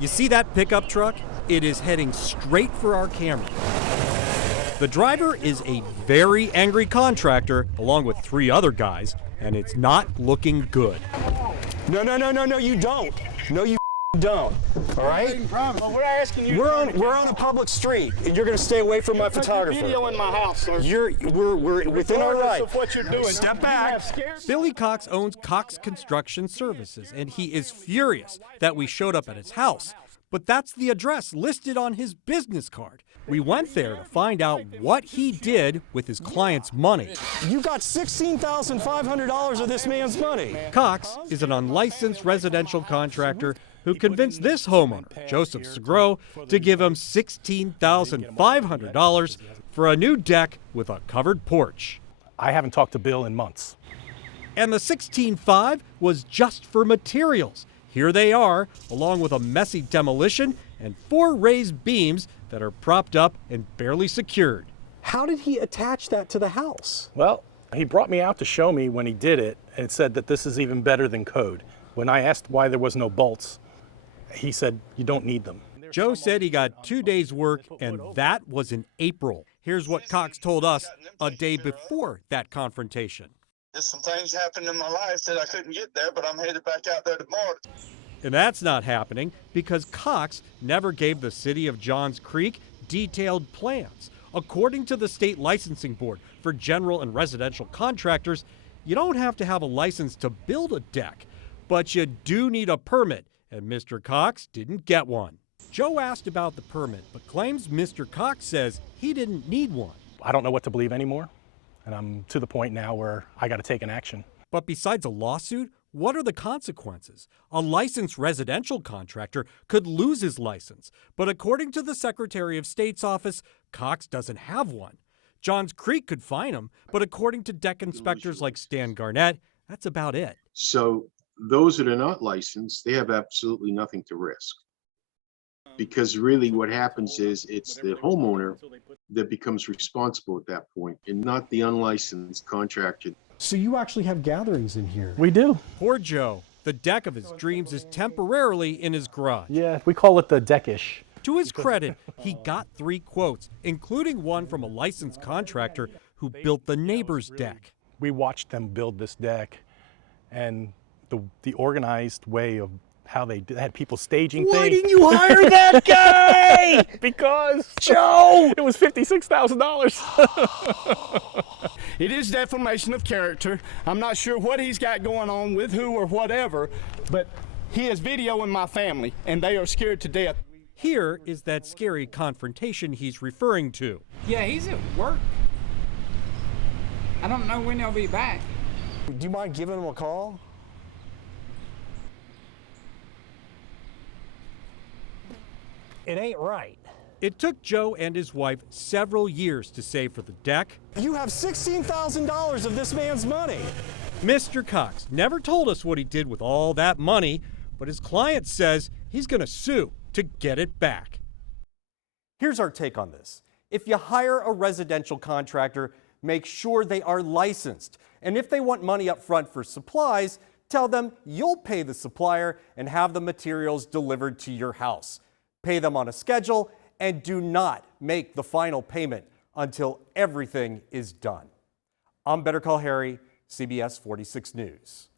You see that pickup truck? It is heading straight for our camera. The driver is a very angry contractor, along with 3 other guys, and it's not looking good. No, you don't. No, you don't. All right? Well, we're asking you. We're on a public street, and you're going to stay away from my photographer. Video in my house, sir. We're within our right. Of what you're doing. Step back. Billy Cox owns Cox Construction Services, and he is furious that we showed up at his house. But that's the address listed on his business card. We went there to find out what he did with his client's money. You got $16,500 of this man's money. Cox is an unlicensed residential contractor who convinced this homeowner, Joseph Segro, to give him $16,500 for a new deck with a covered porch. I haven't talked to Bill in months. And the $16,500 was just for materials. Here they are, along with a messy demolition and 4 raised beams that are propped up and barely secured. How did he attach that to the house? Well, he brought me out to show me when he did it and said that this is even better than code. When I asked why there was no bolts, he said, you don't need them. Joe said he got 2 days' work, and that was in April. Here's what Cox told us a day before that confrontation. Just some things happened in my life that I couldn't get there, but I'm headed back out there tomorrow. And that's not happening because Cox never gave the city of Johns Creek detailed plans. According to the state licensing board for general and residential contractors, you don't have to have a license to build a deck, but you do need a permit, and Mr. Cox didn't get one. Joe asked about the permit, but claims Mr. Cox says he didn't need one. I don't know what to believe anymore, and I'm to the point now where I got to take an action. But besides a lawsuit, what are the consequences? A licensed residential contractor could lose his license, but according to the Secretary of State's office, Cox doesn't have one. Johns Creek could fine him, but according to deck inspectors like Stan Garnett, that's about it. So those that are not licensed, they have absolutely nothing to risk. Because really what happens is it's the homeowner that becomes responsible at that point and not the unlicensed contractor. So you actually have gatherings in here? We do. Poor Joe. The deck of his dreams is temporarily in his garage. Yeah, we call it the deckish. To his credit, he got 3 quotes, including one from a licensed contractor who built the neighbor's deck. We watched them build this deck, and the organized way of how they had people staging things. Why didn't you hire that guy? Because Joe! it was $56,000. It is defamation of character. I'm not sure what he's got going on with who or whatever, but he is videoing my family, and they are scared to death. Here is that scary confrontation he's referring to. Yeah, he's at work. I don't know when he'll be back. Do you mind giving him a call? It ain't right. It took Joe and his wife several years to save for the deck. You have $16,000 of this man's money. Mr. Cox never told us what he did with all that money, but his client says he's going to sue to get it back. Here's our take on this. If you hire a residential contractor, make sure they are licensed. And if they want money up front for supplies, tell them you'll pay the supplier and have the materials delivered to your house. Pay them on a schedule and do not make the final payment until everything is done. I'm Better Call Harry, CBS 46 News.